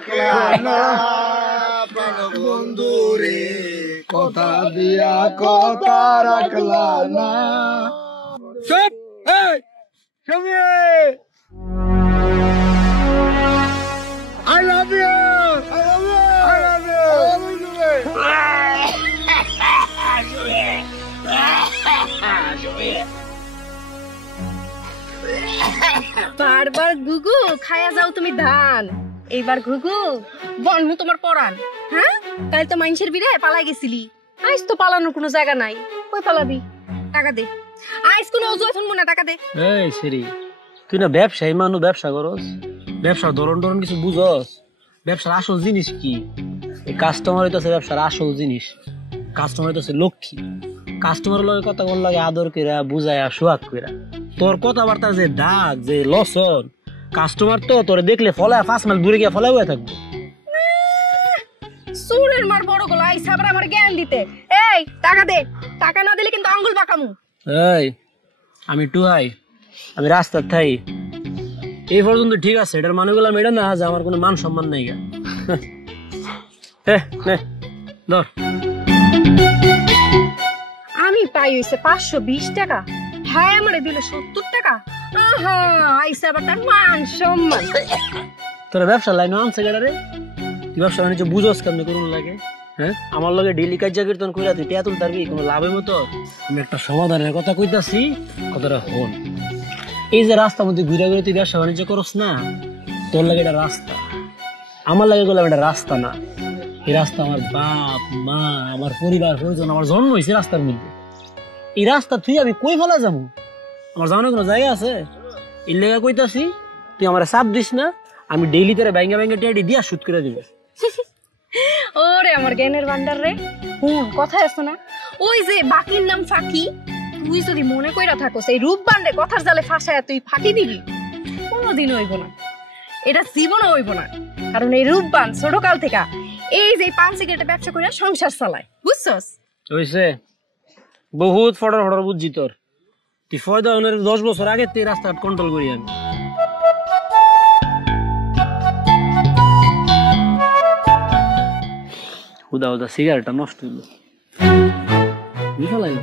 রাখলা না প্রাণ বন্ধু রে কথা দিয়া কথা রাখলা না চুপ এই তুমি I love you I love you I love you বারবার গুগু খায়া যাও তুমি ধান এইবার গুগু বন্ধু তোমার পরান হ্যাঁ কাল তো মানুষের বিরে পালাই গেছিলি আইস তো পালানোর কোনো জায়গা নাই কই পালাবি টাকা দে আইস কোনো অজুহাত শুনবো না টাকা দে এই সেরি তুই না ব্যবসায়ী মানুষ ব্যবসা করস ব্যবসার ধরন কিছু বুঝস ব্যবসার আসল জিনিস কি এই কাস্টমার হইতেছে ব্যবসার আসল জিনিস কাস্টমার হইতেছে লক্ষ্মী কাস্টমারের লগে কথা কোন লাগে আদর কইরা বুঝায়া সুয়াগ কইরা তোর কথাবার্তা যে ডাক যে লসন কাস্টমার তো তোরে দেখলে ফলায় 5 মাইল দূরে গিয়ে ফলায় হয়ে থাকবে সুরের মার বড় গলা আইস আবার আমার জ্ঞান দিতে এই টাকা দে টাকা না দিলে কিন্তু আঙ্গুল বাঁকামু এই আমি টুহাই আমি রাস্তার থাই এই পর্যন্ত ঠিক আছে এটার মানে গুলা মেডা না যে আমার কোনো মান সম্মান নাই গা নে ধর আমি পাই হইছে 520 টাকা হ্যাঁ আমারে দিলে 70 টাকা আহা আইসা আবার তার মান সম্মান তোর ব্যবসা লাইন আনছে গেডা রে তুই ব্যবসা বাণিজ্য বুঝস কেমনে করুন লাগে হ্যাঁ আমার লগে ডেইলি কাজ কীর্তন কইরা তুই টিয়া তুলতারবি কোনো লাভের মতো আমি একটা সমাধানের কথা কইতাছি কথাটা হন এই যে রাস্তার মধ্যে ঘুরে ঘুরে তুই ব্যবসা বাণিজ্য করস না তোর লাগে এটা রাস্তা আমার লাগে গেলাম এটা রাস্তা না এই রাস্তা আমার বাপ মা আমার পরিবার পরিজন আমার জন্ম হয়েছে রাস্তার মধ্যে এই রাস্তা তুই আমি কই ফেলা যাবো আমার যাওয়ানোর কোনো জায়গা আছে এর লেগে কইতাছি তুই আমার চাপ দিস না আমি ডেইলি তোরে ব্যাঙ্গা ব্যাঙ্গা টেডি দিয়া শুট করে দিব ওরে আমার জ্ঞানের ভান্ডার রে হুন কথা আছে না ওই যে বাকির নাম ফাঁকি তুই যদি মনে কইরা থাকো সেই রূপ বান্ডে কথার জালে ফাঁসায় তুই ফাঁকি দিবি কোনোদিন হইব না এটা জীবনও হইব না কারণ এই রূপবান ছোটকাল থেকে এই যে পান সিগারেটের ব্যবসা করে সংসার চালায় বুঝছস হইছে বহুত ফডর ফডর বুঝছি তোর তুই ফয়দা 10 বছর আগে তুই রাস্তা কন্ট্রোল করি আমি হুদা হুদা সিগারেটটা নষ্ট হইলো বুঝলাম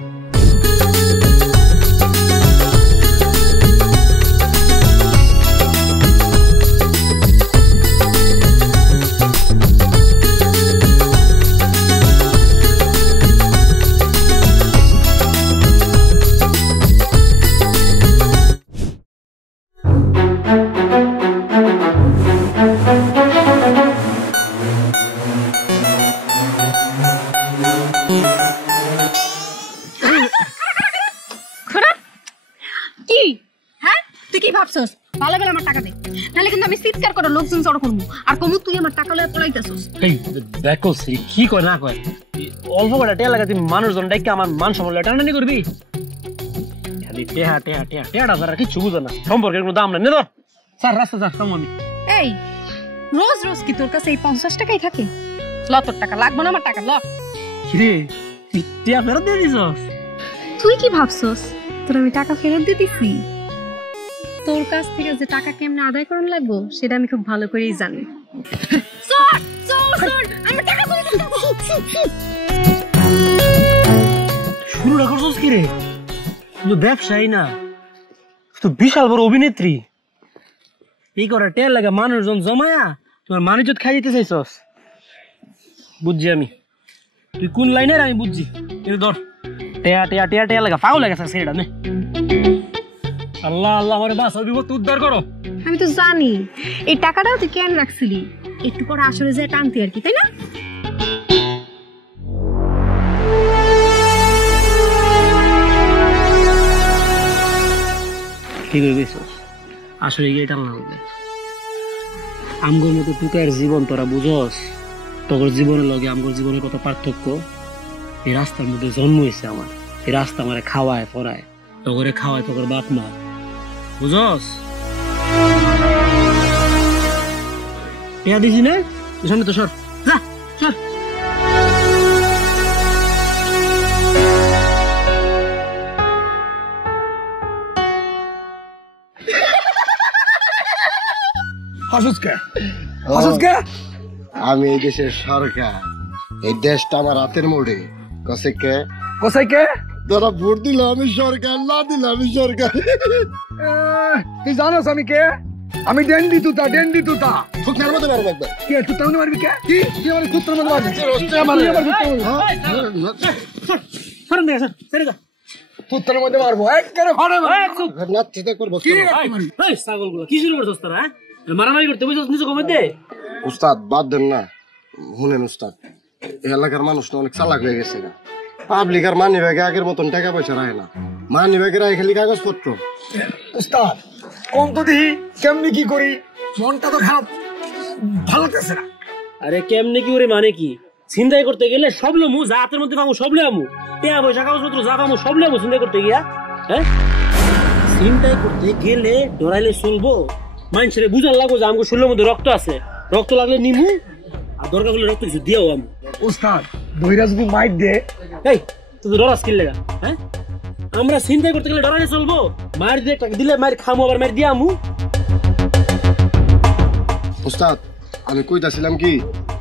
লোকজন জড়ো করবো আর কমু তুই আমার টাকা লয়ে পলাইতাছস এই দেখো সি কি কয় না কয় অল্প করে টেয়া লাগা তুই মানুষজন ডাইকে আমার মান সম্মান টানানি করবি খালি টেহাটা ধর কিছু বুঝো না সম্পর্কের কোনো দাম নাই নে ধর স্যার রাস্তা স্যার সামনে এই রোজ রোজ কি তোর কাছে এই 50 টাকাই থাকে ল তোর টাকা লাগবে না আমার টাকা ল কিরে তুই টিয়া ফেরত দিয়ে দিছস তুই কি ভাবছস তোর আমি টাকা ফেরত দিয়ে দিছি তোর কাছ থেকে যে টাকা কেমনে আদায় করন লাগবো সেটা আমি খুব ভালো করেই জানি সর আমার টাকা শুরু করছস কি রে তুই ব্যবসায়ী না তুই বিশাল বড় অভিনেত্রী এই করে টেল লাগা মানুষজন জমায়া তোমার মানিজত খাই দিতে চাইছস বুঝছি আমি তুই কোন লাইনের আমি বুঝছি কিন্তু ধর টেয়া লাগা পাও লাগা সেটা নে আল্লাহ আল্লাহ আমারে বাঁচাও বিপদ উদ্ধার করো আমি তো জানি এই টাকাটাও তুই কেন রাখছিলি একটু পরে আসলে যে টানতি আর কি তাই না ঠিক হয়ে গেছিস আসলে গিয়ে টান লাগবে আমগোর মতো টুকার জীবন তোরা বুঝস তোর জীবনের লগে আমগোর জীবনের কত পার্থক্য এই রাস্তার মধ্যে জন্ম হয়েছে আমার এই রাস্তা আমারে খাওয়ায় পড়ায় তোরে খাওয়ায় তোর বাপ মা বুঝস পেয়া দিছি না সামনে তো সর যা সর হাসুস কে আসুসকে আমি এই দেশের সরকার, এই দেশটা আমার হাতের মোড়ে। কসে কে কোসাইকে তোরা ভোট দিল আমি সরকার, না দিল আমি সরকার। তুই জানোস আমি কে? আমি ডেন্ডি তুতা ঠুকনার মধ্যে মারবো একবার। কে তুতা মারবি কে? কি তুই আমার কুত্তার মধ্যে মারবি? রোস্টে মারবো। তুই আমার কুত্তার মধ্যে- ফারন দেখা ছেড়ে দা কুত্তার মধ্যে মারবো একবারে ফাড়ে মারবো। এই চুপ না ঠিক করে বসতে কি হবে। রাখতে পারি? এই ছাগলগুলো কি শুরু করছস তোরা হ্যাঁ মারামারি করতে বুঝছস নিজে কমে দে উস্তাদ বাদ দেন না, শুনেন উস্তাদ, এই এলাকার মানুষ তো অনেক চালাক হয়ে গেছে না। পাবলিক আর মানি ব্যাগে আগের মতন টাকা পয়সা রাখে না, মানি ব্যাগে রাখে খালি কাগজপত্র। উস্তাদ কোন তো দেখি কেমনি কি করি, মনটা তো খারাপ, ভালো লাগতেছে না। আরে কেমনে কি ওরে মানে কি চিন্তাই করতে গেলে সব লমু যা হাতের মধ্যে পাবো সব আমু টেয়া পয়সা কাগজপত্র যা পাবো সব আমু চিন্তা করতে গিয়া হ্যাঁ চিন্তাই করতে গেলে ডরাইলে চলবো মানুষের বুঝার লাগবো যে আমাকে শরীরের মধ্যে রক্ত আছে রক্ত লাগলে নিমু আর দরকার হলে রক্ত কিছু দিয়েও আমু উস্তাদ দইরা যদি মাইট দে, এই তুই ডরাস কিনলে হ্যাঁ আমরা চিন্তাই করতে গেলে ডরাইলে চলবো মার দিয়ে দিলে মার খামো আবার মার দিয়ে আমু উস্তাদ আমি কইতাছিলাম কি,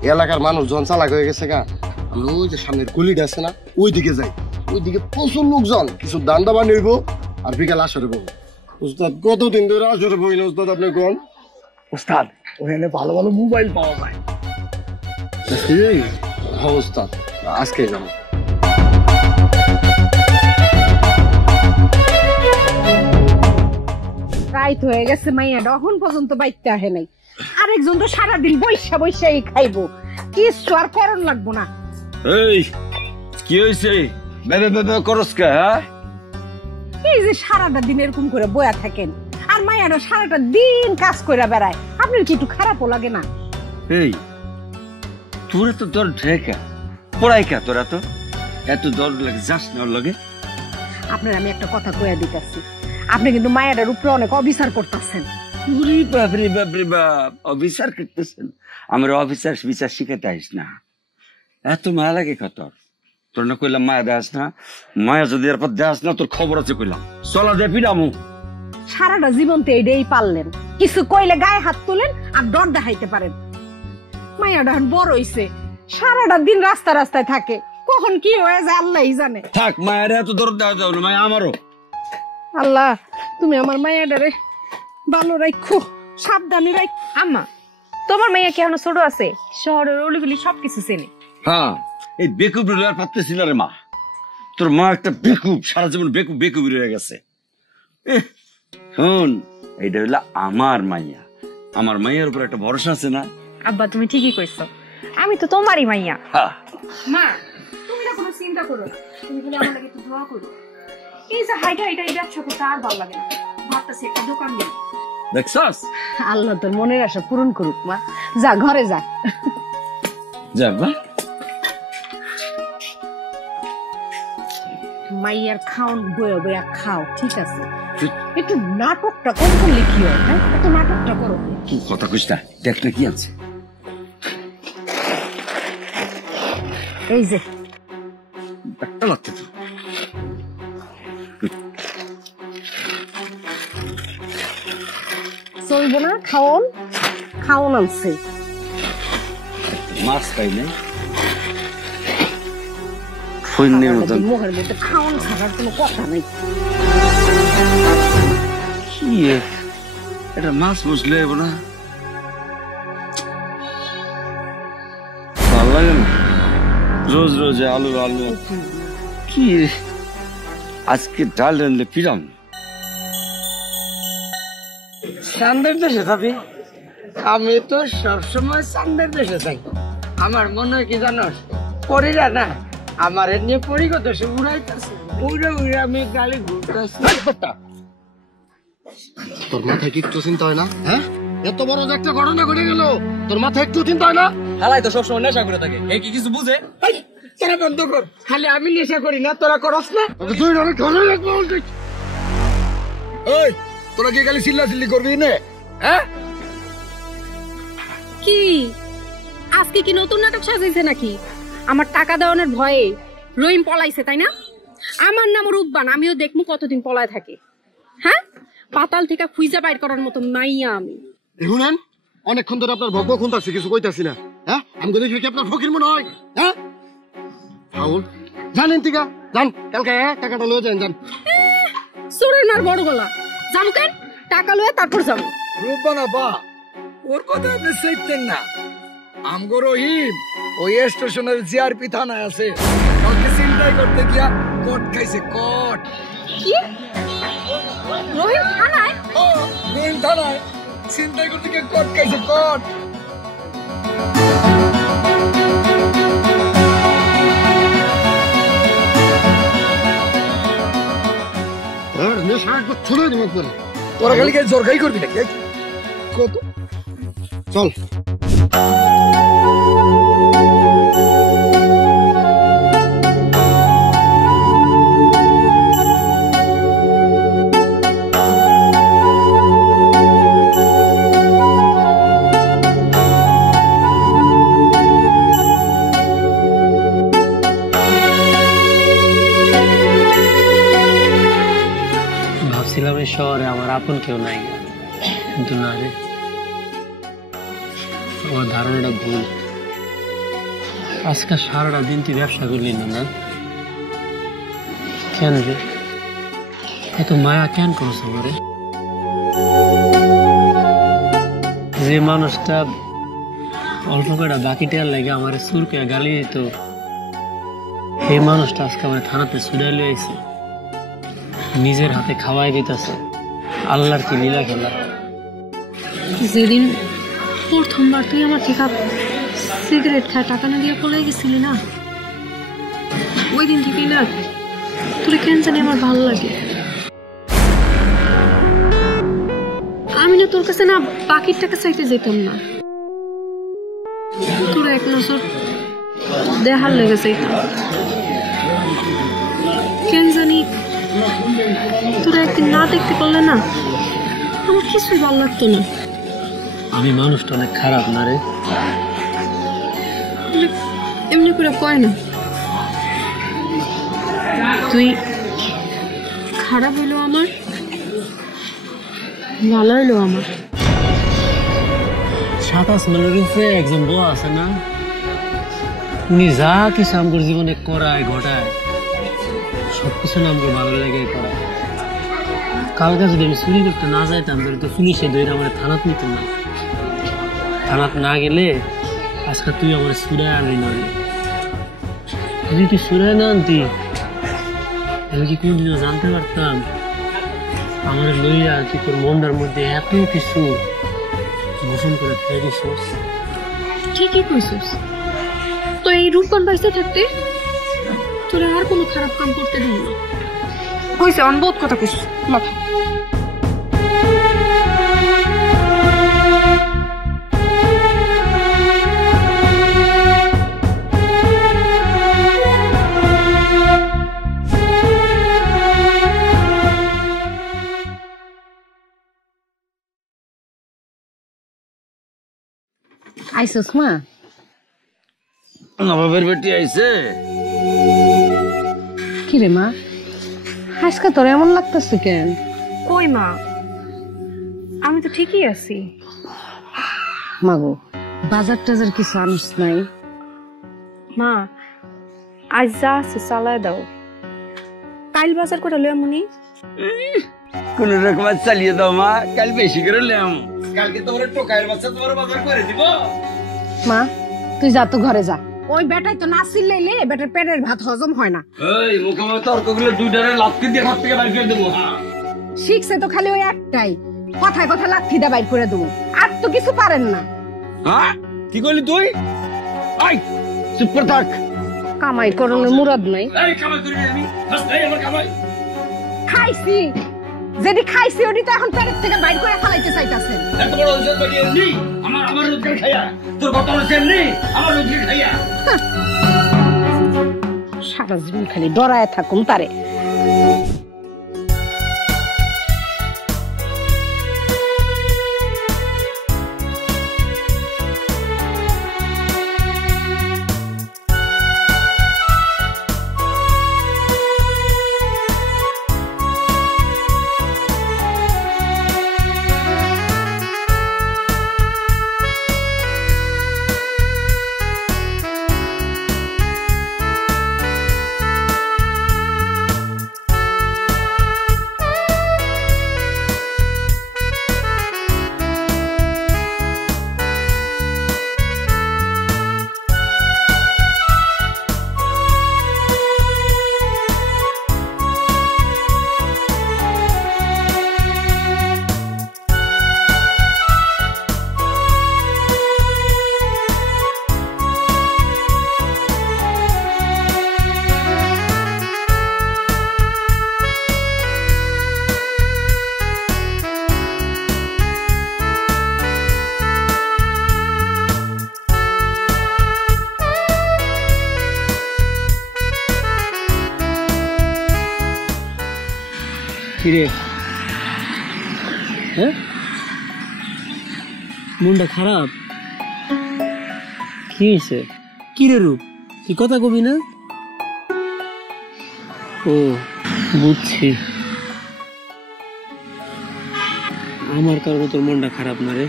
এই এলাকার মানুষ জন চালাক হয়ে গেছে গা, আমরা ওই যে সামনের গলিটা আছে না ওই দিকে যাই, ওই দিকে প্রচুর লোকজন, কিছু দান্দা বানি হইব আর বিকাল আসরে বউ। উস্তাদ কতদিন ধরে আসরে বই না উস্তাদ, আপনি কোন? উস্তাদ ওখানে ভালো ভালো মোবাইল পাওয়া যায়। হ্যাঁ উস্তাদ, আজকে যাবো। রাইত হয়ে গেছে, মাইয়া এখন পর্যন্ত বাইতে আহে নাই। আরেকজন তো সারাদিন বৈশা বৈশাই খাইবো, কিছু আর করণ লাগবো না। এই কি হয়েছে বেবে বেবে করস কে? হ্যাঁ এই যে সারাটা দিন এরকম করে বয়া থাকেন আর মাইয়াটা সারাটা দিন কাজ করে বেড়ায়, আপনার কি একটু খারাপও লাগে না? এই তোরা তো দর ঢেকা পড়াই কা, তোরা তো এত দর লাগে যাস না ওর লগে। আপনার আমি একটা কথা কইয়া দিতেছি, আপনি কিন্তু মায়াটার উপরে অনেক অবিচার করতেছেন। উরি বাপরে বাপরে বাপ, অফিসার করতেছেন? আমার অফিসার বিচার শিখাতে আইস না, এত মায়া লাগে কতর। তোর না কইলাম মায়া দেখাস না, মায়া যদি এরপর দেখাস না তোর খবর আছে কইলাম, চলা দে পিরামু। সারাটা জীবন তো এইটাই পারলেন, কিছু কইলে গায়ে হাত তোলেন আর ডর দেখাইতে পারেন। মায়াটা এখন বড় হইছে, সারাটা দিন রাস্তা রাস্তায় থাকে, কখন কি হয়ে যায় আল্লাহই জানে। থাক মায়ের এত দর দেওয়া যাও না, মায়া আমারও। আল্লাহ তুমি আমার মায়াটারে ভালো রাখো, সাবধানে রাখ। আম্মা তোমার মেয়ে কি এখনো ছোট আছে? শহরের অলিগলি সবকিছু চেনে। হ্যাঁ এই বেকুব আর পারতেছিল রে মা, তোর মা একটা বেকুব, সারা জীবন বেকুব বেকুব রয়ে গেছে। শোন এইটা হইলো আমার মাইয়া, আমার মাইয়ার উপর একটা ভরসা আছে না? আব্বা তুমি ঠিকই কইছো, আমি তো তোমারই মাইয়া। হ্যাঁ মা তুমি না কোনো চিন্তা করো না, তুমি খালি আমার লাগে একটু দোয়া করো। এই যে হাইটা এটা এই ব্যবসা করতে আর ভালো লাগে না, ভাবতেছি একটা দোকান দিই। দেখছস? আল্লাহ তোর মনের আশা পূরণ করুক মা, যা ঘরে যা। যা বা মাইয়ার খাওন বয়া বয়া খাও, ঠিক আছে? একটু নাটকটা কম করলে কি হয়? হ্যাঁ একটু নাটকটা করো। তুই কথা কইস না, দেখ না কি আছে। এই যে একটা লাগতে তো চলবো না, খাওন খাওন আনছে। মাছ পাই নাই সৈন্যের মতন। মুখের মধ্যে খাওন ছাড়ার কোনো কথা নাই। কি এটা মাছ বুঝলে না, ভালো লাগে না রোজ রোজ আলু আলু। কি আজকে ডাল রানলে পিরাম। চান্দের দেশে থাকি, আমি তো সবসময় চান্দের দেশে থাকি। আমার মনে হয় কি জানোস, পরিরা না আমার নিয়ে পরিগত দেশে উড়াইতেছে, উড়ে উড়ে আমি গাড়ি ঘুরতেছি। তোর মাথায় কি একটু চিন্তা হয় না? হ্যাঁ এত বড় যে একটা ঘটনা ঘটে গেল, তোর মাথায় একটু চিন্তা হয় না? হালাই তো সবসময় নেশা করে থাকে, এই কি কিছু বুঝে? এই, তোরা বন্ধ কর, খালি আমি নেশা করি না, তোরা করস না? তুই অনেক ঘরে রাখবো। ওই তোরা কি খালি চিল্লা চিল্লি করবি না? হ্যাঁ কি আজকে কি নতুন নাটক সাজাইছে নাকি? আমার টাকা দেওয়ানোর ভয়ে রহিম পলাইছে তাই না? আমার নাম রূপবান, আমিও দেখবো কতদিন পলায় থাকে। হ্যাঁ পাতাল থেকে খুঁজে বাইর করার মতো মাইয়া আমি। শুনেন অনেকক্ষণ ধরে আপনার ভগ্য খুনতাছি, কিছু কইতাছি না। হ্যাঁ, আমি দেখি কি আপনার ফকির মনে হয়? হ্যাঁ রাহুল, জানেন টিকা যান, কালকে টাকাটা লয়ে যান। যান সুরেন আর বড় গলা যাম কেন, টাকা লয়ে তারপর যাম। রূপবানা বা ওর কথা আপনি চাইতেন না। আমগো রহিম ওই স্টেশনের জিআরপি থানায় আছে, ওকে চিন্তাই করতে গিয়া কট খাইছে। কট কি রহিম থানায়? ও রহিম থানায় চিন্তাই করতে গিয়া কট খাইছে। কট তোরা খালি জোরগাই করবি নাকি? কত চল ভাবছিলাম এই শহরে আমার আপন কেউ নাই, কিন্তু না রে, আমার ধারণাটা ভুল। আজকে সারাটা দিন তুই ব্যবসা করলি না? না কেন রে, এত মায়া কেন করছ আমারে? যে মানুষটা অল্প কটা বাকি টেয়ার লাগে আমার সুরকে গালি দিত, সেই মানুষটা আজকে আমার থানাতে ছুড়ে লিয়ে আইছে, নিজের হাতে খাওয়াই দিতেছে। আল্লাহর কি লীলা খেলা। যেদিন প্রথমবার তুই আমার থেকে সিগারেট খায় টাকা না দিয়ে পড়ে গেছিলি না, ওই দিন থেকেই না তোর কেন জানি আমার ভালো লাগে। আমি না তোর কাছে না বাকির টাকা চাইতে যেতাম না, তোর এক নজর দেখার লেগে চাইতাম। কেন জানি তোরা একদিন না দেখতে পারলে না আমার কিছুই ভালো লাগতো না। আমি মানুষটা অনেক খারাপ না রে? এমনি করে কয় না, তুই খারাপ হইলো আমার, ভালো হইলো আমার। 27 মাইলের উপরে একজন বউ আছে না, উনি যা কিছু আমার জীবনে করায় ঘটায় সবকিছু না আমার ভালো লেগে করায়। কালকে যদি আমি চুরি করতে না যাইতাম তাহলে তো পুলিশে ধরে আমার থানাত নিত না। থানাত না গেলে আজকে তুই আমার সুরায় আনলি না। যদি তুই সুরায় না আনতি আমি কি কোনদিনও জানতে পারতাম আমার লইয়া তুই তোর মনটার মধ্যে এত কিছু গোপন করে ফেলে দিছিস? ঠিকই কইছিস, তো এই রূপবান বাইসে থাকতে তোরা আর কোনো খারাপ কাম করতে দিন না। কইছে অনবোধ কথা কইছিস মাথা। আইসোস মা? নবাবের বেটি আইছে। কি রে মা, আজকে তোর এমন লাগতেছে কেন? কই মা, আমি তো ঠিকই আছি। মাগো বাজার টাজার কিছু আনিস নাই? মা আজ যা আছে চালায় দাও, কাল বাজার করে লই আমনি। কোন রকম চালিয়ে দাও মা, কাল বেশি করে লেম। কালকে তোমার টোকাইয়ের বাচ্চা তোমার বাজার করে দিব। মা তুই যা তো ঘরে যা, ওই বেটাই তো না চিল্লাইলে বেটার পেটের ভাত হজম হয় না। এই মুখে তর্কগুলো দুইটারে লাথি দিয়ে ঘর থেকে বাইর করে দেবো। শিখছে তো খালি ওই একটাই, কথায় কথা লাথি দা বাইর করে দেবো, আর তো কিছু পারেন না। হ্যাঁ কি করলি তুই? আই চুপ করে থাক। কামাই করানোর মুরাদ নাই। এই কামাই করি আমি, এই আমার কামাই। খাইছি যেটি খাইছি ওটি তো এখন পেটের থেকে বাইর করে ফেলাইতে চাইতাছেন। এত বড় রোজগার করি এমনি, আমার রোজগার খাইয়া তোর কত রোজগার নেই, আমার রোজগার খাইয়া। সারা জীবন খালি ডরায় থাকুন তারে। কিরে হ্যাঁ মনটা খারাপ কি হয়েছে কিরে রূপ তুই কথা কবি না ও বুঝছি আমার কারণে তোর মনটা খারাপ না রে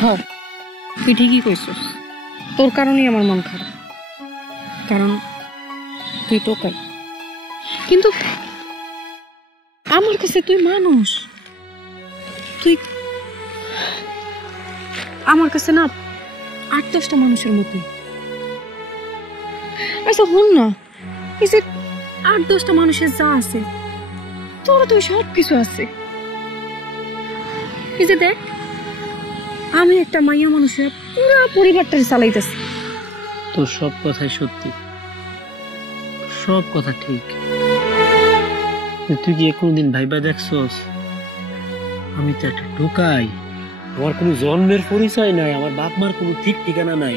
হ্যাঁ তুই ঠিকই কইছিস তোর কারণেই আমার মন খারাপ কারণ তুই টোকাই কিন্তু আমার কাছে তুই মানুষ তুই আমার কাছে না 8-10টা মানুষের মতোই আচ্ছা হন না এই যে 8-10টা মানুষের যা আছে তোর তো সব কিছু আছে এই যে দেখ আমি একটা মাইয়া মানুষের পুরো পরিবারটা চালাইতেছি তোর সব কথাই সত্যি সব কথা ঠিক তুই কি কোনদিন ভাইবা দেখছস আমি তো একটা টোকাই আমার কোনো জন্মের পরিচয় নাই আমার বাপ মার কোনো ঠিক ঠিকানা নাই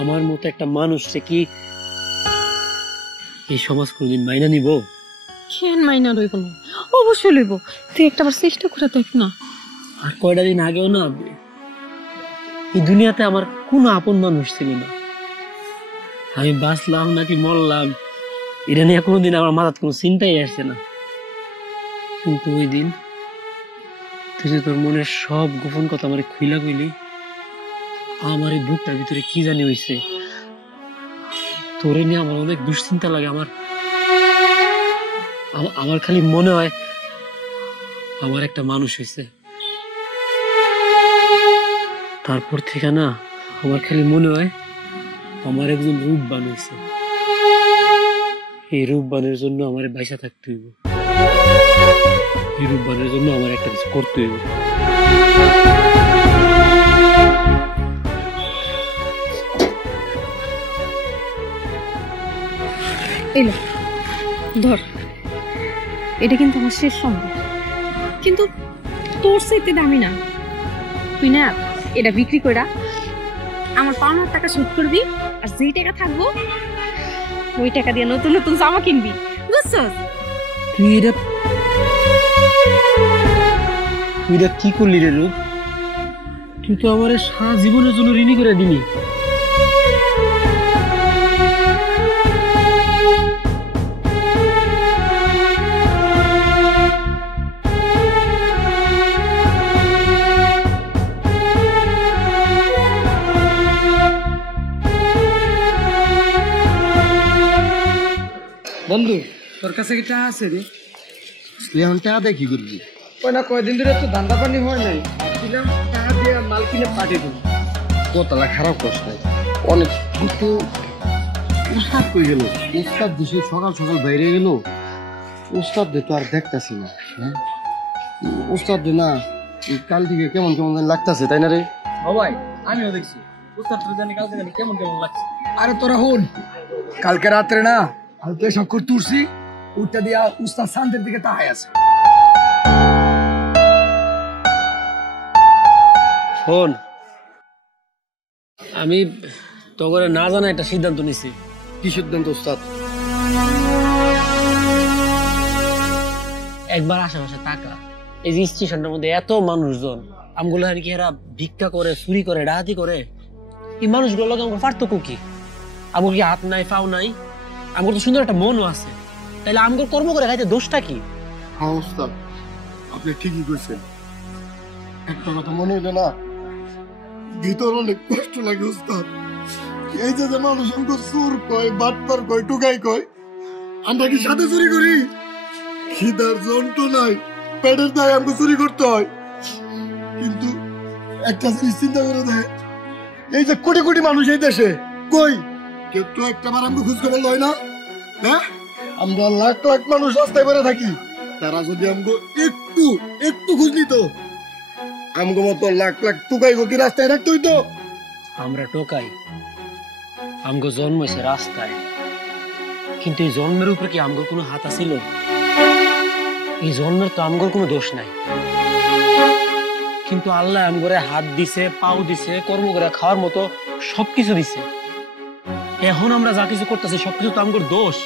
আমার মতো একটা মানুষ সে কি এই সমাজ কোনদিন মাইনা নিব কেন মাইনা রইব না অবশ্যই লইব তুই একটাবার চেষ্টা করে দেখ না আর কয়টা দিন আগেও না এই দুনিয়াতে আমার কোনো আপন মানুষ ছিল না আমি বাঁচলাম নাকি মরলাম এটা নিয়ে কোনোদিন আমার মাথার কোনো চিন্তাই আসছে না কিন্তু ওই দিন তুই যে তোর মনের সব গোপন কথা আমার খুইলা কইলি আমার এই বুকটার ভিতরে কি জানি হইছে তোরে নিয়ে আমার অনেক দুশ্চিন্তা লাগে আমার খালি মনে হয় আমার একটা মানুষ হয়েছে তারপর থেকে না আমার খালি মনে হয় আমার একজন রূপবান হয়েছে এই রূপবানের জন্য আমার বাইসা থাকতে হইব এই রূপবানের জন্য আমার একটা কিছু করতে হইব এলো ধর এটা কিন্তু আমার শেষ সম্ভব কিন্তু তোর চাইতে দামি না তুই না এটা বিক্রি করে আমার পাওনার টাকা শোধ করবি আর যেই টাকা থাকবো ওই টাকা দিয়ে নতুন নতুন জামা কিনবি বুঝছস তুই এটা কি করলি রে রূপ তুই তো আমার সারা জীবনের জন্য ঋণী করে দিলি বন্ধু তোর কাছে কি টাকা আছে রে তুই এখন টাকা দিয়ে কি করবি ওই না কয়দিন ধরে তো ধান্দা পানি হয় নাই ভাবছিলাম টাকা দিয়ে মাল কিনে পাঠিয়ে দেবো কতলা খারাপ কষ্ট অনেক কিন্তু উস্তাদ কই গেল উস্তাদ দেশে সকাল সকাল বাইরে গেল উস্তাদ দে তো আর দেখতাছি না হ্যাঁ উস্তাদ দে না এই কাল থেকে কেমন কেমন জানি লাগতাছে তাই না রে ভাই আমিও দেখছি উস্তাদটা জানি কালকে জানি কেমন কেমন লাগছে আরে তোরা হন কালকে রাত্রে না হালকা শঙ্কর তুলসি উঠটা দিয়া উস্তাদ শান্তের দিকে তাহাই আছে শোন আমি তো করে না জানা একটা সিদ্ধান্ত নিছি কি সিদ্ধান্ত উস্তাদ একবার আশেপাশে টাকা এই যে স্টেশনটার মধ্যে এত মানুষজন আমগুলো আর কি এরা ভিক্ষা করে চুরি করে ডাকাতি করে এই মানুষগুলোর লগে আমাকে পার্থক্য কি আমার কি হাত নাই পাও নাই আমার তো সুন্দর একটা মনও আছে তাহলে আমগুলো কর্ম করে খাইতে দোষটা কি হ্যাঁ উস্তাদ আপনি ঠিকই কইছেন একটা কথা মনে হইলো না ভিতর অনেক কষ্ট লাগে উস্তাদ এই যে মানুষ আমাকে চোর কয় বাটপার কয় টুকাই কয় আমরা কি সাথে চুরি করি খিদার যন্ত্রণায় পেটের দায় আমাকে চুরি করতে হয় কিন্তু একটা জিনিস চিন্তা করে দেয় এই যে কোটি কোটি মানুষ এই দেশে কই কেউ তো একটা বার আমাকে খুঁজ খবর লয় না হ্যাঁ আমরা লাখ লাখ মানুষ রাস্তায় বেড়ে থাকি তারা যদি আমাকে একটু একটু খুঁজ নিত আমাকে মতো লাখ লাখ টুকাই কি রাস্তায় রাখতে হইতো আমরা টোকাই আমগো জন্ম হয়েছে রাস্তায় কিন্তু এই জন্মের উপরে কি আমগোর কোনো হাত আছিল এই জন্মের তো আমগোর কোনো দোষ নাই কিন্তু আল্লাহ আমগরে হাত দিছে পাও দিছে কর্ম করে খাওয়ার মতো সবকিছু দিছে এখন আমরা যা কিছু করতেছি সবকিছু তো আমগোর দোষ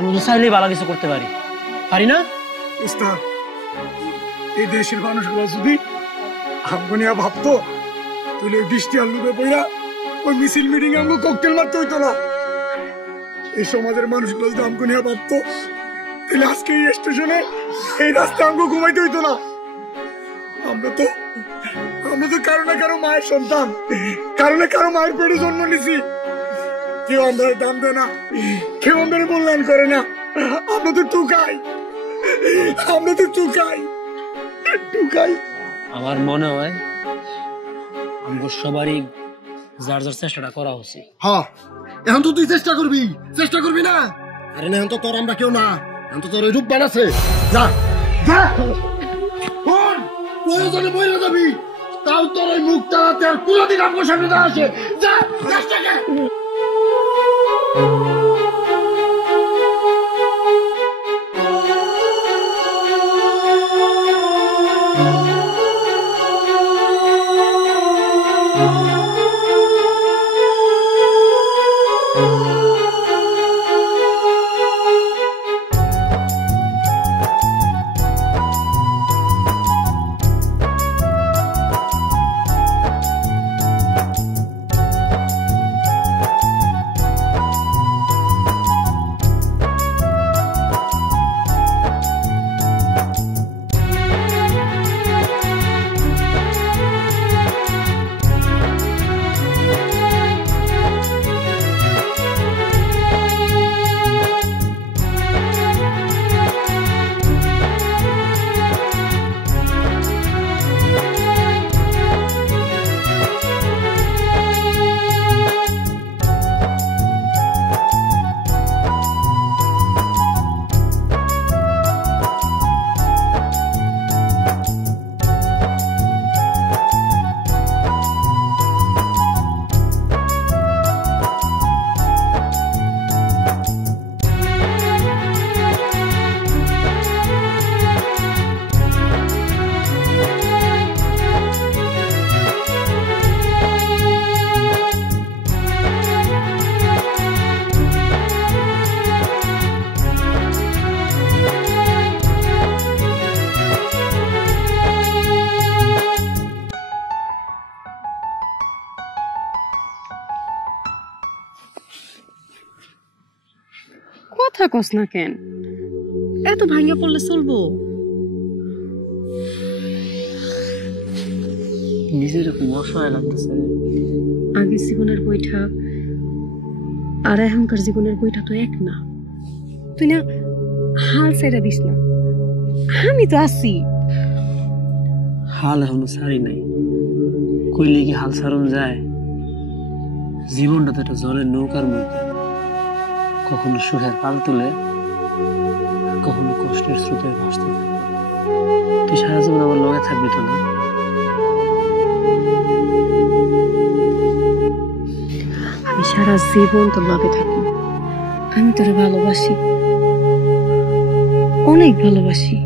আমি তো চাইলেই ভালো কিছু করতে পারি, পারি না? উস্তাদ, এই দেশের মানুষগুলো যদি আমগনিয়া ভাবতো তুই ওই বৃষ্টি আর লুবে বইরা ওই মিছিল মিটিং আমগো ককটেল মারতে হইতো না। এই সমাজের মানুষগুলো যদি আমগনিয়া ভাবতো তাহলে আজকে এই স্টেশনে এই রাস্তা আমগো ঘুমাইতে হইতো না। আমরা তো কারো না কারো মায়ের সন্তান, কারো না কারো মায়ের পেটে জন্ম নিছি। কেউ আমাদের দাম দেয় না, কেউ আমাদের মূল্যায়ন করে না। আমরা তো টুকাই। আমার মনে হয় আমাদের সবারই যার যার চেষ্টাটা করা উচিত। হ্যাঁ, এখন তো তুই চেষ্টা করবি না? আরে না, এখন তো তোর আমরা কেউ না, এখন তো তোর ওই রূপ বানাচ্ছে। যা যা, প্রয়োজনে বইলে যাবি, তাও তোর ওই মুখ তাড়াতে আর কোনোদিন আমার সামনে না আসে। যা চেষ্টা কর। কথা কস না কেন? এত ভাঙিয়া পড়লে চলবো? নিজের এরকম অসহায় লাগতেছে। আগের জীবনের বইটা আর এখনকার জীবনের বইটা তো এক না। তুই না হাল ছেড়ে দিস না, আমি তো আছি। হাল এখনো ছাড়ি নাই, কইলে কি হাল ছাড়ন যায়? জীবনটা তো একটা জলের নৌকার মতো, কখনো সুখের পাল তুলে, কখনো কষ্টের স্রোতে ভাসতে থাকে। তুই সারা জীবন আমার লগে থাকবি তো না? আমি সারা জীবন তোর লগে থাকি। আমি তোরে ভালোবাসি, অনেক ভালোবাসি,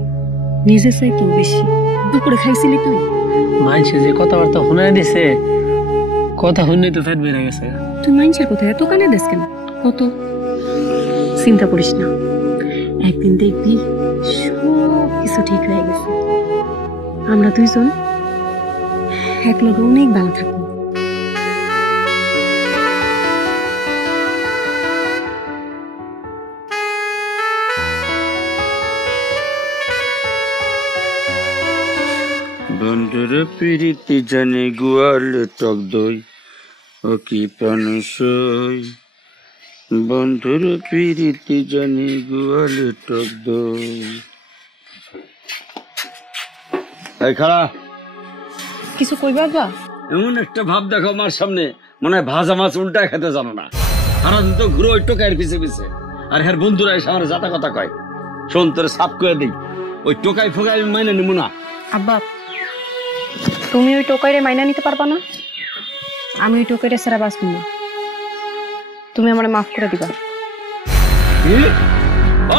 নিজে চাইতেও বেশি। দুপুরে খাইছিলি তুই? মানুষে যে কথাবার্তা শোনায় দিছে, কথা শুনে তো ফেট বেড়ে গেছে। তুই মানুষের কথা এত কানে দেস কেন? কত চিন্তা করিস না, একদিন দেখবি সব কিছু ঠিক হয়ে গেছে। আমরা দুইজন এক লগে অনেক ভালো থাকবো। বন্ধুর প্রীতি জানে গোয়াল টক দই, ও কি প্রাণসই। বন্ধুর প্রীতি জানে গোয়াল টক দই। এই খাড়া, কিছু কইবা বা? এমন একটা ভাব দেখো আমার সামনে, মনে হয় ভাজা মাছ উল্টা খেতে জানো না। সারাদিন তো ঘুরো ওই টোকাইয়ের পিছে পিছে, আর হ্যার বন্ধুরা এসে আমার যাতা কথা কয়। শোন, তোর সাপ করে দিই, ওই টোকাই ফোকাই আমি মাইনে নিব না। আব্বা, তুমি ওই টোকাইরে মাইনা নিতে পারবা না? আমি ওই টোকাইরে ছাড়া বাঁচব না। তুমি আমারে মাফ করে দিবা।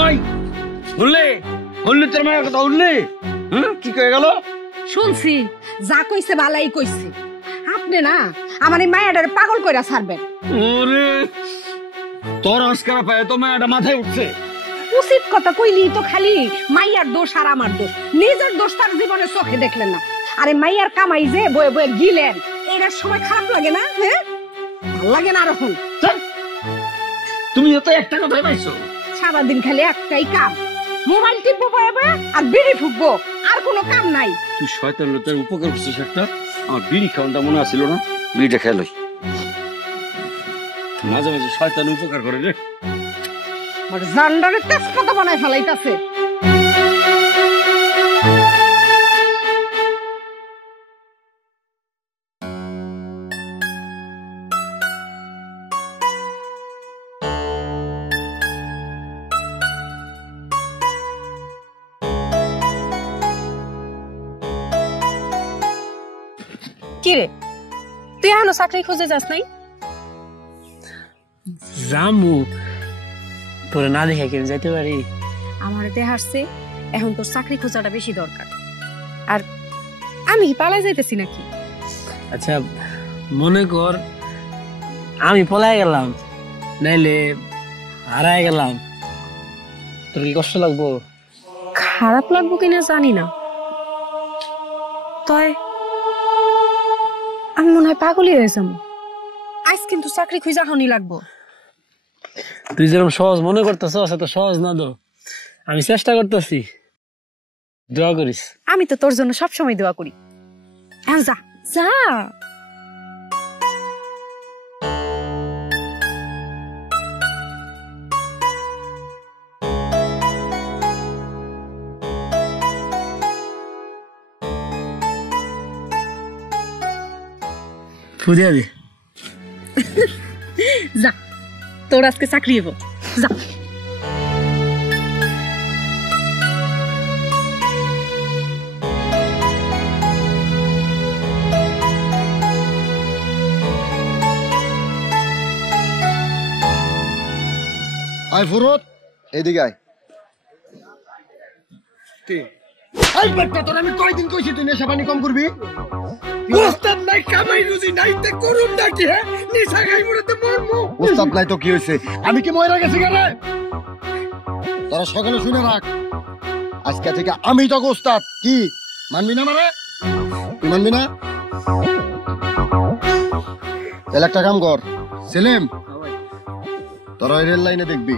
ওই শুনলে শুনলি তোর মায়ের কথা শুনলি? কি কয়ে গেল? শুনছি, যা কইছে ভালাই কইছে। আপনি না আমার এই মায়াটারে পাগল কইরা ছাড়বেন। ওরে তোর আজকাল পায় তো মায়াটা মাথায় উঠছে। উচিত কথা কইলি তো খালি মাইয়ার দোষ আর আমার দোষ, নিজের দোষ তার জীবনে চোখে দেখলেন না। আরে মাইয়ার কামাই যে বয়ে বয়ে গিলেন, এটার সময় খারাপ লাগে না? হ্যাঁ, ভালো লাগে না? আর এখন তুমি তো একটা কথাই পাইছো, সারাদিন খালি একটাই কাম, মোবাইল টিপবো বয়ে বয়ে আর বিড়ি ফুকবো, আর কোনো কাম নাই। তুই শয়তান লোকের উপকার করছিস একটা। আমার বিড়ি খাওয়ানটা মনে আছিল না, বিড়িটা খেলই মাঝে মাঝে শয়তান উপকার করে রে। জান্ডারে তেজপাতা বানায় ফেলাইতাছে। কিরে তুই এখনো চাকরি খুঁজে যাস নাই? রামু তোরে না দেখে কেন যাইতে পারি? আমার দেহ হাসছে, এখন তোর চাকরি খোঁজাটা বেশি দরকার। আর আমি কি পালাই যাইতেছি নাকি? আচ্ছা মনে কর আমি পলাই গেলাম, নাইলে হারাই গেলাম, তোর কি কষ্ট লাগবো? খারাপ লাগবো কিনা জানি না, তয় আমি মনে হয় পাগলই হয়ে যাবো। আজ কিন্তু চাকরি খুঁজা হনি লাগবো। তুই যেরকম সহজ মনে করতেছ এত সহজ না তো, আমি চেষ্টা করতেছি, দোয়া করিস। আমি তো তোর জন্য সবসময় দোয়া করি। এখন যা যা। ফুদিয়া দি যা, তোর আজকে চাকরি হবো, যা। আয় ফুরত, এইদিকে আয়। এই বেটা, তোর আমি কয়দিন কইছি তুই নেশা পানি কম করবি? ওস্তাদ নাই, কামাই রুজি নাই, তে করুম নাকি? হ্যাঁ, নিশা খাই মরতে মরমু। ওস্তাদ নাই তো কি হয়েছে? আমি কি ময়রা গেছি কেন? তোরা সকালে শুনে রাখ, আজকে থেকে আমি তো ওস্তাদ। কি মানবি না? মানে তুই মানবি না? তাহলে একটা কাম কর সেলিম, তোরা রেল লাইনে দেখবি,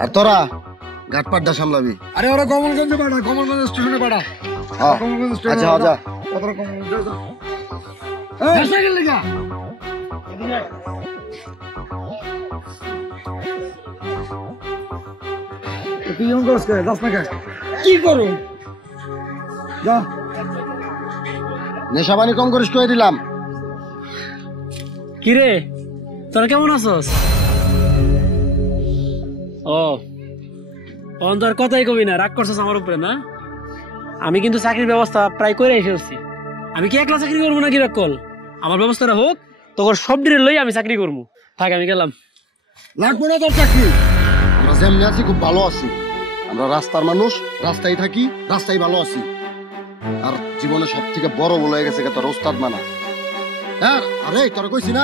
আর তোরা ঘাটপাটটা সামলাবি। আরে ওরা কমলগঞ্জে পাঠা, কমলগঞ্জ স্টেশনে পাঠা। হ্যাঁ, কমলগঞ্জ স্টেশনে আচ্ছা পাঠা। আচ্ছা। ওরা কমলগঞ্জে যা। এই সাইকেল লাগা। তুই এমন করছ কে? যাস না কে? কি করুন? যা। নেশা পানি কম করিস কয়ে দিলাম। কিরে তোরা কেমন আছস? ও তোর কথাই কবি না, রাগ করছস আমার উপরে না? আমি কিন্তু চাকরির ব্যবস্থা প্রায় করে এসেছি। আমি কি একলা চাকরি করবো নাকি? রাগ কল, আমার ব্যবস্থাটা হোক, তোর সব ডিরে লই আমি চাকরি করবো। থাক আমি গেলাম। লাগবো না তোর চাকরি, আমরা যেমনি আছি খুব ভালো আছি। আমরা রাস্তার মানুষ, রাস্তায় থাকি, রাস্তায় ভালো আছি। আর জীবনে সব থেকে বড় বলে গেছে তোর ওস্তাদ মানা। হ্যাঁ, আরে তোর কইছি না,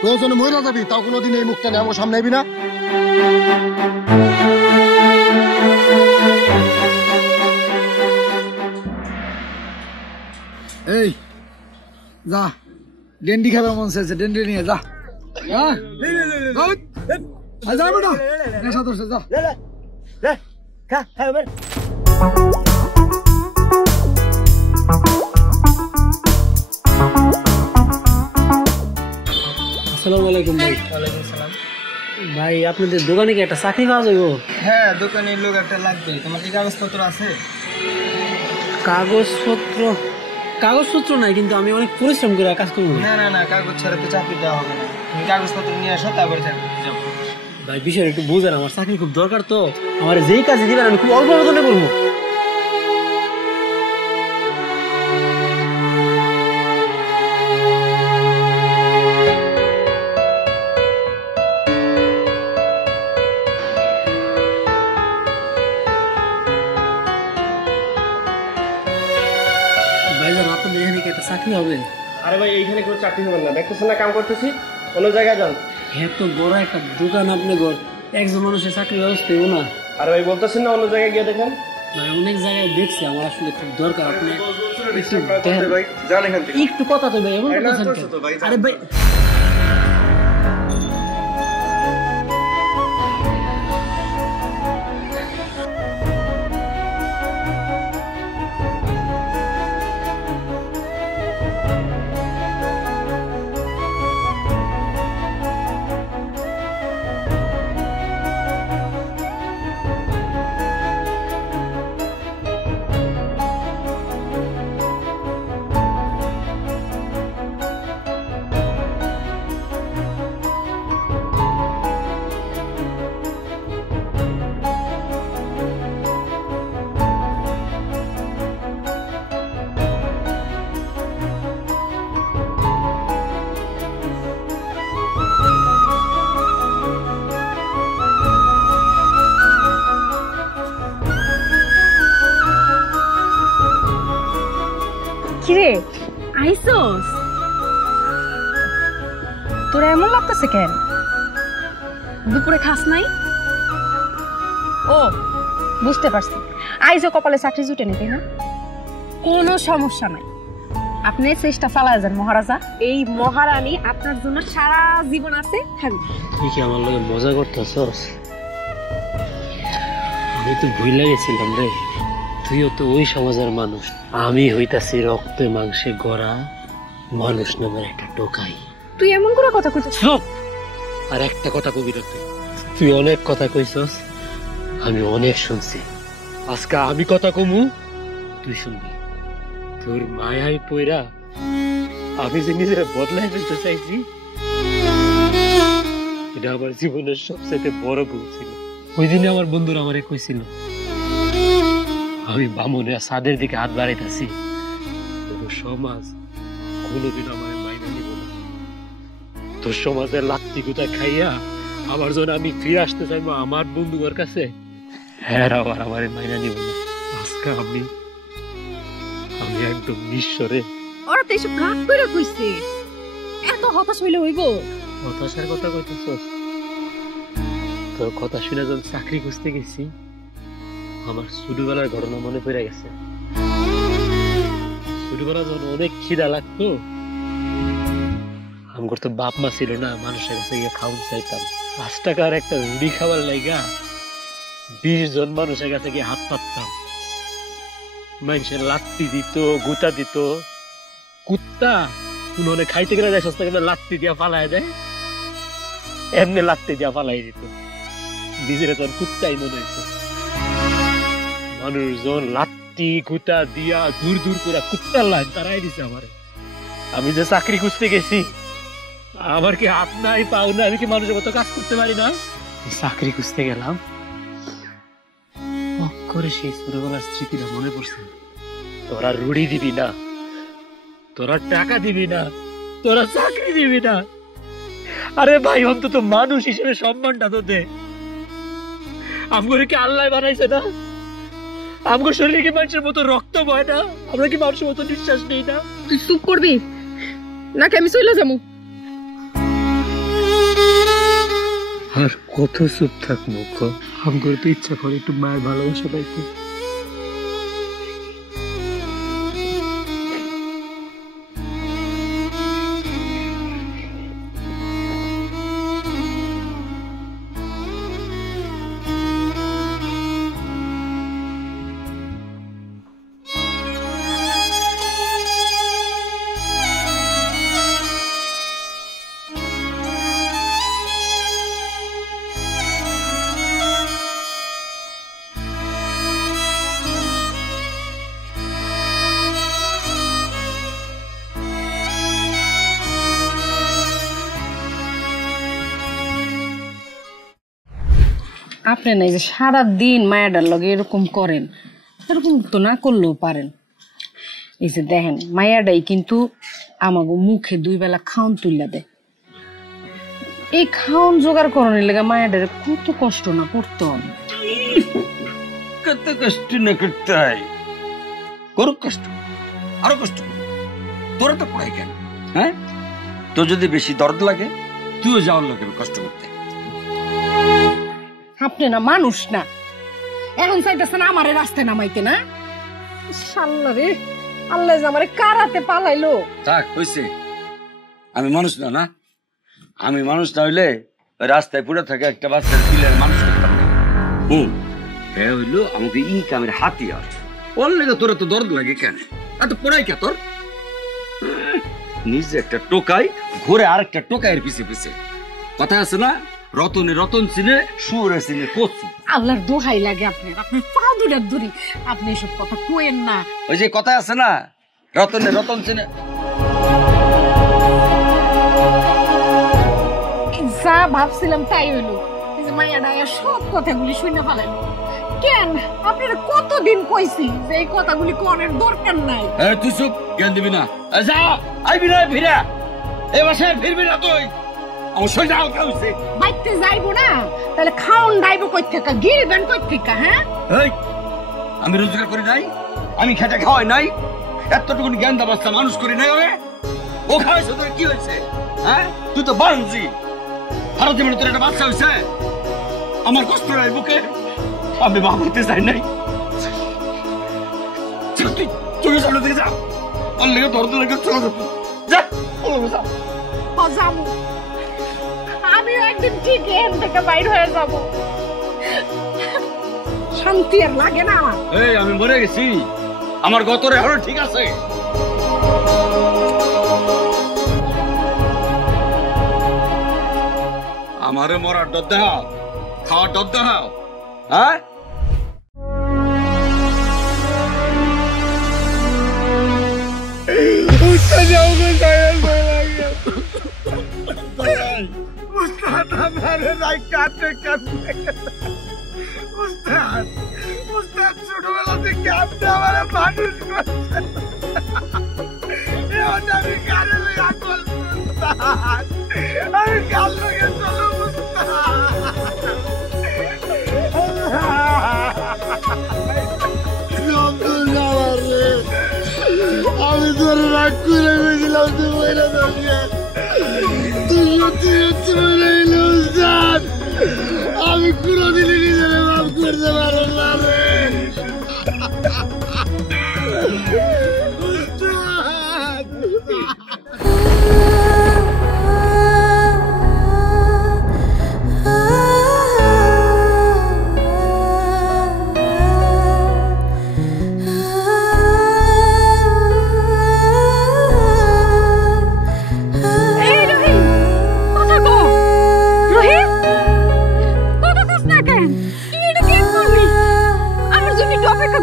প্রয়োজনে মহিলা যাবি, তাও কোনোদিন এই মুখটা নিয়ে আমার সামনে আইবি না। এই যা, ডেন্ডি খেলার মন চাইছে, ডেন্ডি নিয়ে যা। হ্যাঁ, যা বেটা, নেশা ধরছে, যা। আসসালামু আলাইকুম ভাই। ওয়ালাইকুম সালাম। ভাই আপনাদের দোকানে কি একটা চাকরি পাওয়া যাবে? হ্যাঁ, দোকানের লোক একটা লাগবে। তোমার কি কাগজপত্র আছে? কাগজপত্র কাগজপত্র নাই, কিন্তু আমি অনেক পরিশ্রম করে কাজ করবো। না না না, কাগজ ছাড়া তো চাকরি দেওয়া হবে না। তুমি কাগজপত্র নিয়ে আসো, তারপরে চাকরি যাবো। ভাই বিষয়টা একটু বুঝেন, আমার চাকরি খুব দরকার তো। আমার যেই কাজে দিবেন আমি খুব অল্প বেতনে করবো। ভাইজান আপনাদের এখানে কি একটা চাকরি হবে? আরে ভাই এইখানে কোনো চাকরি হবে না, দেখতেছেন না কাম করতেছি, অন্য জায়গায় যান। এত বড় একটা দোকান আপনি একজন মানুষের চাকরি ব্যবস্থাও না। আর ভাই বলতেছেন না অন্য জায়গায় গিয়ে দেখেন। ভাই অনেক জায়গায় দেখছি, আমার আসলে খুব দরকার। আপনি ভাই যান এখান থেকে। একটু কথা তো ভাই, এমন কথা আরে ভাই। কিরে আইসোস? তোরা এমন লাগতেছে কেন? দুপুরে খাস নাই? ও বুঝতে পারছি, আইজো কপালে চাকরি জুটে নিতে না। কোনো সমস্যা নাই, আপনি চেষ্টা চালায় যান মহারাজা। এই মহারানী আপনার জন্য সারা জীবন আছে থাকবে। তুই কি আমার লগে মজা করতেছস? আমি তো ভুলে গেছিলাম রে, তুইও তো ওই সমাজের মানুষ। আমি হইতাছি রক্তে মাংসে গড়া মানুষ নামের একটা টোকাই। তুই এমন করে কথা কইছিস? চুপ! আর একটা কথা কবি রে, তুই অনেক কথা কইছস, আমি অনেক শুনছি। আজকে আমি কথা কমু, তুই শুনবি। তোর মায়ায় পয়রা আমি যে নিজের বদলাই ফেলতে চাইছি, এটা আমার জীবনের সবচেয়ে বড় ভুল ছিল। ওই দিনে আমার বন্ধুরা আমারে কইছিল আমি বামুনে সাদের দিকে হাত বাড়াইতেছি, সমাজ কোনোদিন আমার মাইনা নিব না। তোর সমাজের লাত্তি গুতা খাইয়া আমার জন্য আমি ফিরে আসতে চাইবো আমার বন্ধুদের কাছে, হ্যাঁ আবার আমার মাইনা নিব না। আজকে আমি একদম নিঃস্বরে। ওরা তো এসব রাগ করে কইছে, এত হতাশ হইলে হইব? হতাশার কথা কইতেছস? তোর কথা শুনে যখন চাকরি খুঁজতে গেছি, আমার ছোটবেলার ঘটনা মনে পড়ে গেছে। ছোটবেলা যখন অনেক খিদা লাগতো, আমার তো বাপ মা ছিল না, মানুষের কাছে গিয়ে খাওয়ান চাইতাম। 5 টাকার একটা রুটি খাবার লাইগা 20 জন মানুষের কাছে গিয়ে হাত পাততাম। মানুষের লাত্তি দিত, গুতা দিত। কুত্তা উনুনে খাইতে গেলে দেয় সস্তা করে লাত্তি দিয়া ফালাই দেয়, এমনি লাত্তি দিয়া ফালাই দিত। নিজের তখন কুত্তাই মনে হইতো। মানুষজন লাত্তি গুতা দিয়া দূর দূর করে কুত্তার লাইন তারাই দিছে আমারে। আমি যে চাকরি খুঁজতে গেছি, আমার কি হাত নাই পাও না, আমি কি মানুষের মতো কাজ করতে পারি না? চাকরি খুঁজতে গেলাম, করে সেই ছোটবেলার স্মৃতিটা মনে পড়ছে। তোরা রুড়ি দিবি না, তোরা টাকা দিবি না, তোরা চাকরি দিবি না। আরে ভাই, অন্তত মানুষ হিসেবে সম্মানটা তো দে। আমগরে কি আল্লাহ বানাইছে না? আমগো শরীরে কি মানুষের মতো রক্ত বয় না? আমরা কি মানুষের মতো নিঃশ্বাস নেই না? তুই চুপ করবি নাকি আমি চলে যাবো? আর কত চুপ থাকবো? আমগরে তো ইচ্ছা করে একটু মায়ের ভালোবাসা পাইতে। আপনি না যে সারাদিন মায়াডার লগে এরকম করেন, এরকম তো না করলেও পারেন। এই যে দেখেন, মায়াডাই কিন্তু আমাকে মুখে 2 বেলা খাওন তুইলা দেয়। এই খাওন জোগাড় করানোর লেগে মায়াডারে কত কষ্ট না করতে হবে। কত কষ্ট না করতে হয়, করুক কষ্ট, আরো কষ্ট করুক। তোরা তো পড়াই কেন? হ্যাঁ, তোর যদি বেশি দরদ লাগে তুইও যাওয়ার লোকে কষ্ট করতে। আপনি না মানুষ না, এখন চাইতেছেন আমারে রাস্তায় নামাইতে না? শাল্লা রে, আল্লাহ যে আমারে কারাতে পালাইলো। থাক হইছে, আমি মানুষ না না, আমি মানুষ না হইলে রাস্তায় পড়ে থাকে একটা বাচ্চার পিলের মানুষ করতাম না। এ হইলো আমাকে ইনকামের হাতিয়ার। ওর লেগে তোর তো দরদ লাগে কেন? এত পড়াই কে তোর? নিজে একটা টোকাই ঘুরে আরেকটা টোকাইয়ের পিছে পিছে। কথা আছে না, রতনে রতন চিনে সুরে চিনে কচু। আল্লাহর দোহাই লাগে আপনার, আপনার পা দুটার ধরি, আপনি এসব কথা কোয়েন না। ওই যে কথা আছে না, রতনে রতন চিনে। যা ভাবছিলাম তাই হইলো, এই যে মাইয়াটা সব কথাগুলি শুনে ফেলাইলো। কেন আপনারা কতদিন কইছি যে এই কথাগুলি কোনের দরকার নাই? তুই চুপ, জ্ঞান দিবি না। যা আইবি না ফিরা, এ বাসায় ফিরবি না তুই। আমার শরীরটা হালকা হইছে। বাইতে যাইবো না তাহলে খাওন ডাইবো কই থেকে, গিলবেন কই থেকে? হ্যাঁ আমি রোজগার করি নাই, আমি খেটে খাওয়াই নাই, এতটুকু জ্ঞান দাবাস্তা মানুষ করি নাই। ওরে ও খাওয়াইছে তোর কি হয়েছে? হ্যাঁ তুই তো বানজি, ভারত জীবনে তোর একটা বাচ্চা হয়েছে, আমার কষ্ট নাই বুকে, আমি মা করতে চাই নাই। তুই চোখে সামনে দিকে যা, আর লেগে ধরতে লেগে চলে যা, যা। আমি একদিন ঠিক এখান থেকে বাইর হয়ে যাব, শান্তি আর লাগে না আমার। এই আমি মরে গেছি, আমার গতরে হলো ঠিক আছে। আমারে মরার ডর দেখাও, খাওয়ার ডর দেখাও। হ্যাঁ ছোটবেলা থেকে আপনি আমার মানুষ করছেন, আমি কালে আকল আমি কাল লোকে চলো আমি তোর রাগ করে গেছিলাম, তুই বইরা তুই সত্যি সত্যি বলে আমি কোনোদিনই নিজের মাফ করতে পারো না রে।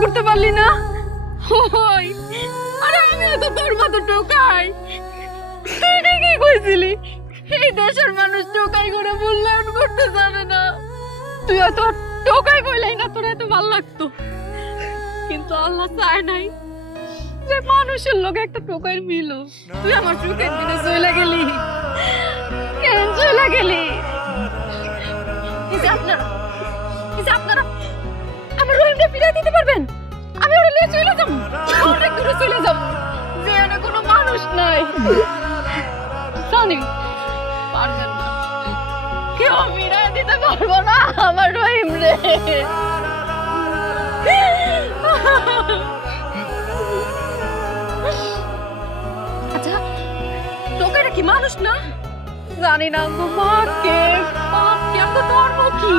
করতে পারলি না? আরে আমিও তো তোর মতো টোকাই। তুই ঠিকই কইছিলি, এই দেশের মানুষ টোকাই করে মূল্যায়ন করতে জানে না। তুই এত টোকাই কইলাই না তোর এত ভালো লাগতো, কিন্তু আল্লাহ চায় নাই যে মানুষের লোকে একটা টোকাই মিল। তুই আমার চোখের দিনে চলে গেলি, কেন চলে গেলি? আপনারা আমার রহিমকে ফিরিয়ে দিতে পারবেন? আমি ওরে নিয়ে চলে যাবো, অনেক দূরে চলে যাবো, যেখানে কোনো মানুষ নাই। জানি পারবেন না, কেউ ফিরিয়ে দিতে পারবো না আমার রহিম রে। আচ্ছা তোকেরা কি মানুষ না? জানি না মা কে বাপ কে, আমরা ধর্ম কি?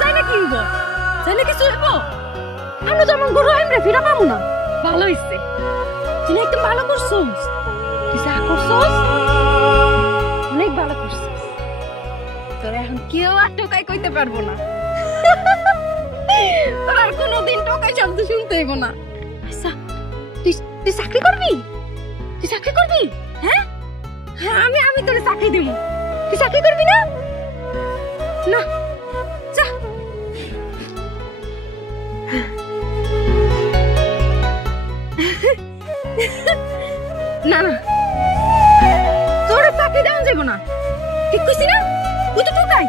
যাই না কি হইব, যাই না কিছু হইব, আমরা যেমন গরু আমরা ফিরা পাবো না। ভালো হইছে, তুই একদম ভালো করছিস, তুই যা করছিস অনেক ভালো করছিস। তোর এখন কেউ আর টোকাই কইতে পারবো না, তোর আর কোনোদিন টোকাই শব্দ শুনতে হইব না। আচ্ছা তুই চাকরি করবি? তুই চাকরি করবি? হ্যাঁ আমি তোর চাকরি দেবো, তুই চাকরি করবি না? না যা। না না তোর চাকরি দেওয়া যাইব না, ঠিক কইছি না? তুই তো টোকাই।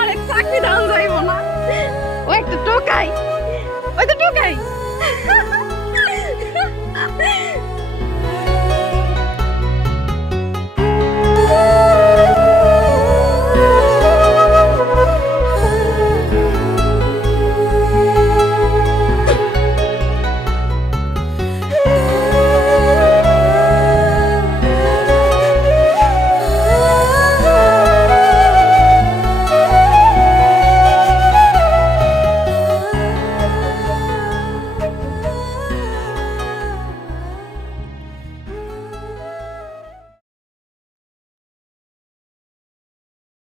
আরে চাকরি দেওয়া যাইব না, ও একটা টোকাই।